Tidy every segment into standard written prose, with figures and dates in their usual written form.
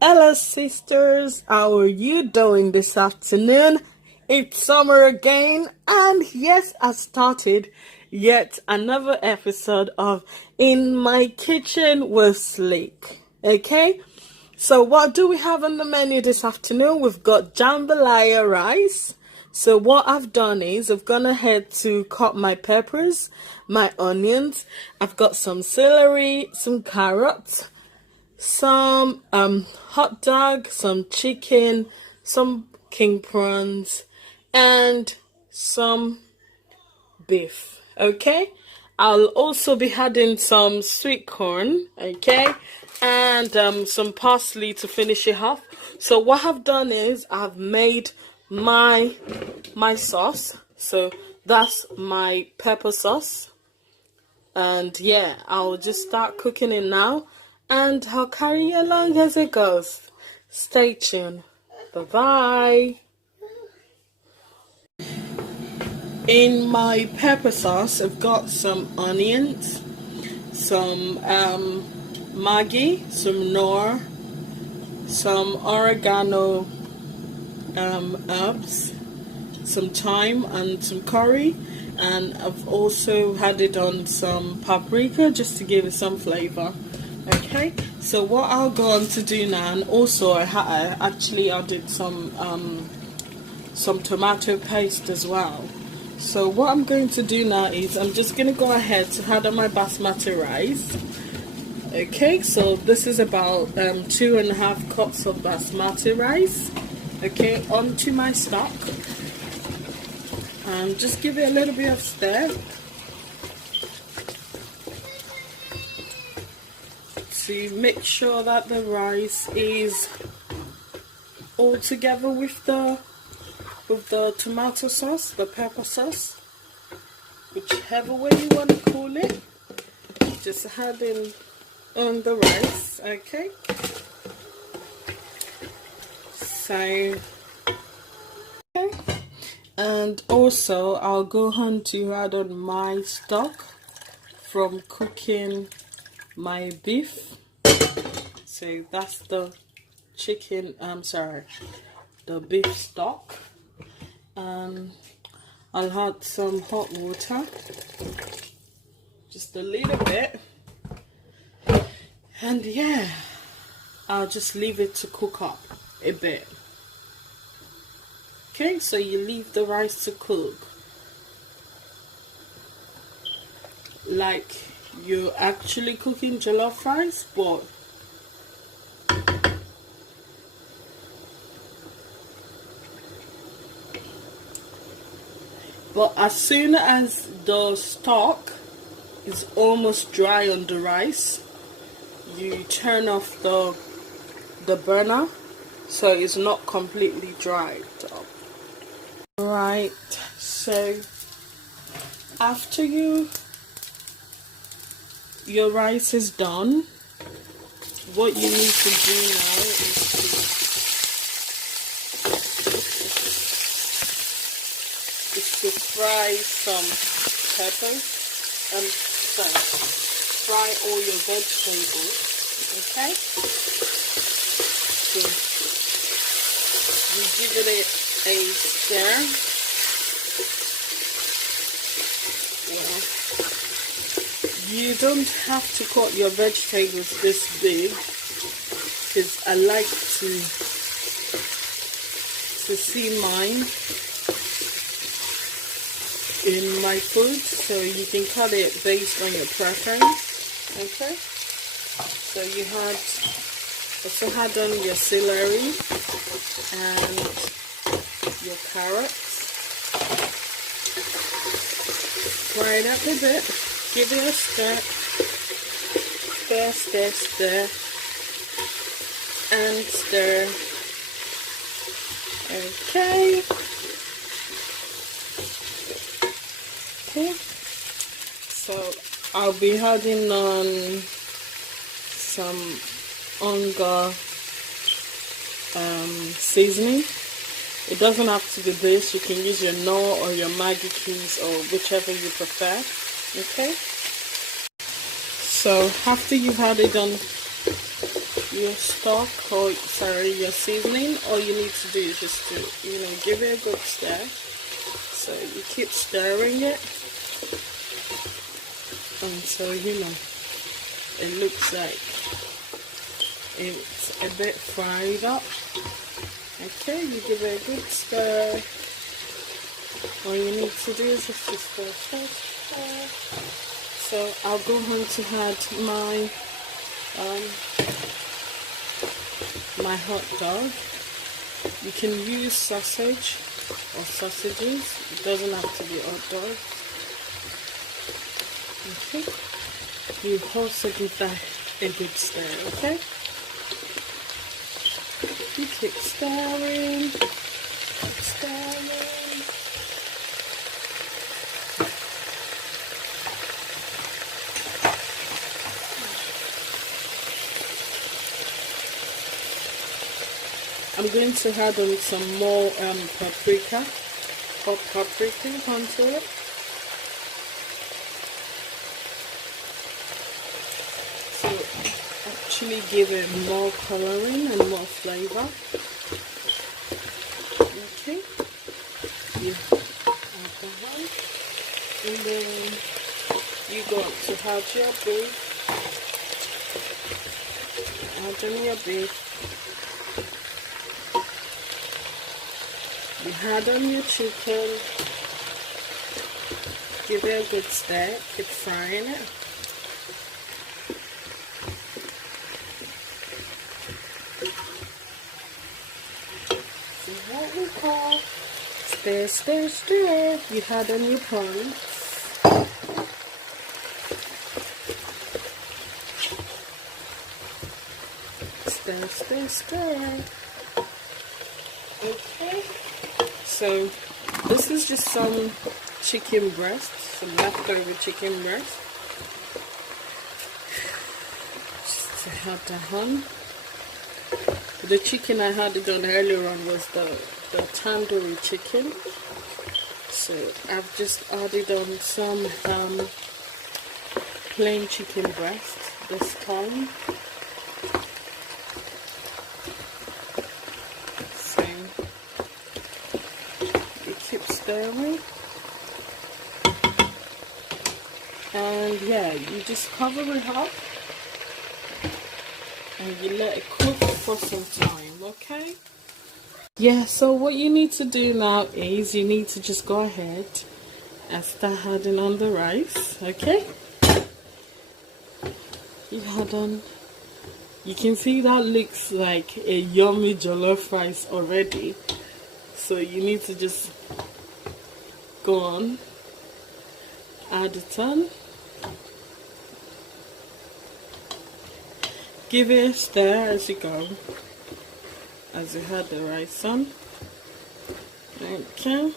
Hello, sisters. How are you doing this afternoon? It's summer again, and yes, I started yet another episode of In My Kitchen with Sleek. Okay, so what do we have on the menu this afternoon? We've got jambalaya rice. So what I've done is I've gone ahead to cut my peppers, my onions. I've got some celery, some carrots, some hot dog, some chicken, some king prawns, and some beef. Okay, I'll also be adding some sweet corn, okay, and some parsley to finish it off. So what I've done is I've made my sauce. So that's my pepper sauce. And yeah, I'll just start cooking it now, and I'll carry you along as it goes. Stay tuned. Bye bye. In my pepper sauce, I've got some onions, some Maggi, some Knorr, some oregano herbs, some thyme, and some curry. And I've also added on some paprika just to give it some flavor. Okay, so what I'll go on to do now, and also I actually added some tomato paste as well. So what I'm going to do now is I'm just going to go ahead to add on my basmati rice. Okay, so this is about 2.5 cups of basmati rice. Okay, onto my stock. And just give it a little bit of stir to make sure that the rice is all together with the tomato sauce, the pepper sauce, whichever way you want to call it. Just add in on the rice. Okay, so okay. And also I'll go on to add on my stock from cooking my beef. So that's the chicken, the beef stock. I'll add some hot water, just a little bit, and yeah, I'll just leave it to cook up a bit. Okay, so you leave the rice to cook like you're actually cooking jollof rice, but as soon as the stock is almost dry on the rice, you turn off the burner so it's not completely dried up. Right, so after your rice is done, what you need to do now is to fry some peppers and fry all your vegetables. Okay, so you give it a stir. Well, you don't have to cut your vegetables this big, because I like to see mine in my food, so you can cut it based on your preference. Okay, so you also had on your celery and your carrots. Fry it up a bit, give it a stir, and stir. Okay. So I'll be adding on some onga seasoning. It doesn't have to be this. You can use your Knorr or your Maggi cubes or whichever you prefer. Okay. So after you've added on your stock, or sorry, your seasoning, all you need to do is just to, give it a good stir. So you keep stirring it until, it looks like it's a bit fried up. Okay, you give it a good stir. All you need to do is just to stir. So I'll go on to add my hot dog. You can use sausage or sausages. It doesn't have to be hot dog. Okay. You also give that a good stir, okay? You keep stirring. I'm going to add on some more paprika, hot paprika onto it. So actually give it more coloring and more flavor. Okay, you add that one, and then you got to add your beef. Add in your beef. You add on your chicken, give it a good stir, keep frying it. So what we call stir. You add on your prawns. Stir. Okay. So this is just some chicken breast, some leftover chicken breast. Just to have that on. The chicken I had it on earlier on was the tandoori chicken. So I've just added on some plain chicken breast this time. Stirring, and yeah, you just cover it up and you let it cook for some time. Okay, yeah, so what you need to do now is you need to just go ahead and start adding on the rice. Okay, you add on, you can see that looks like a yummy jollof rice already, so you need to just go on, add it on, give it a stir as you go, as you add the rice on. Okay.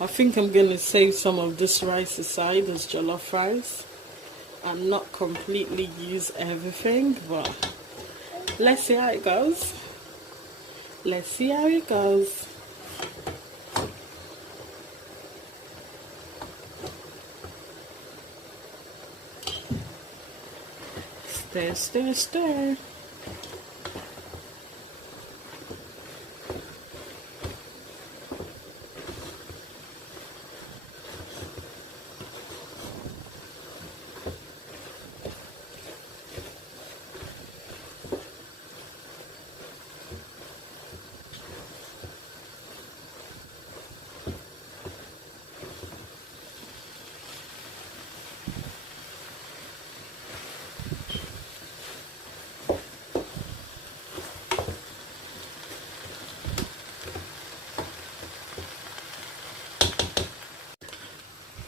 I think I'm going to save some of this rice aside as jollof rice and not completely use everything, but let's see how it goes. Let's see how it goes. Stir.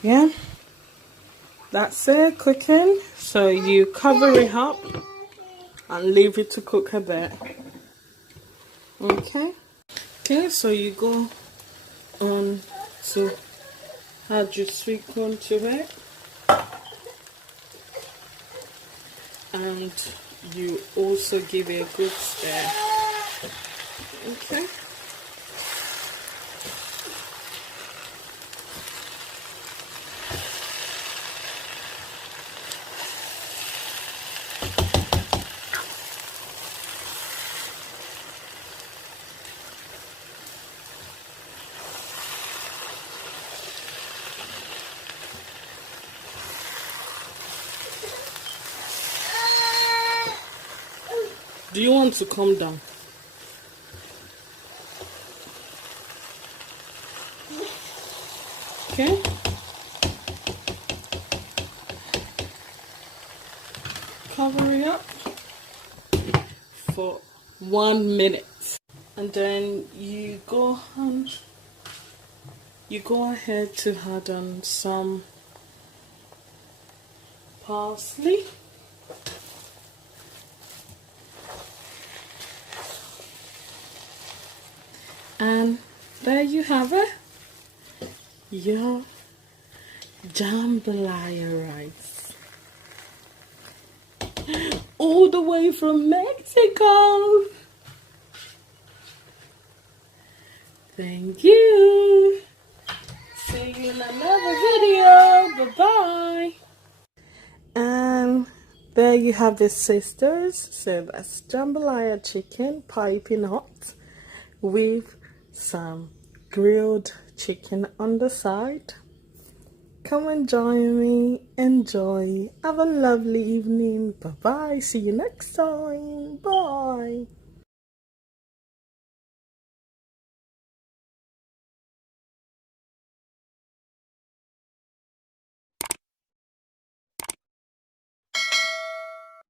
Yeah, that's it, cooking. So you cover it up and leave it to cook a bit. Okay, so you go on to add your sweet corn to it, and you also give it a good stir. Okay. Do you want to come down? Okay. Cover it up for 1 minute. And then you go ahead to add on some parsley. And there you have it. Your jambalaya rice. All the way from Mexico. Thank you. See you in another video. Bye-bye. And there you have it, sisters. So that's jambalaya chicken piping hot with some grilled chicken on the side. Come and join me. Enjoy. Have a lovely evening. Bye-bye. See you next time. Bye.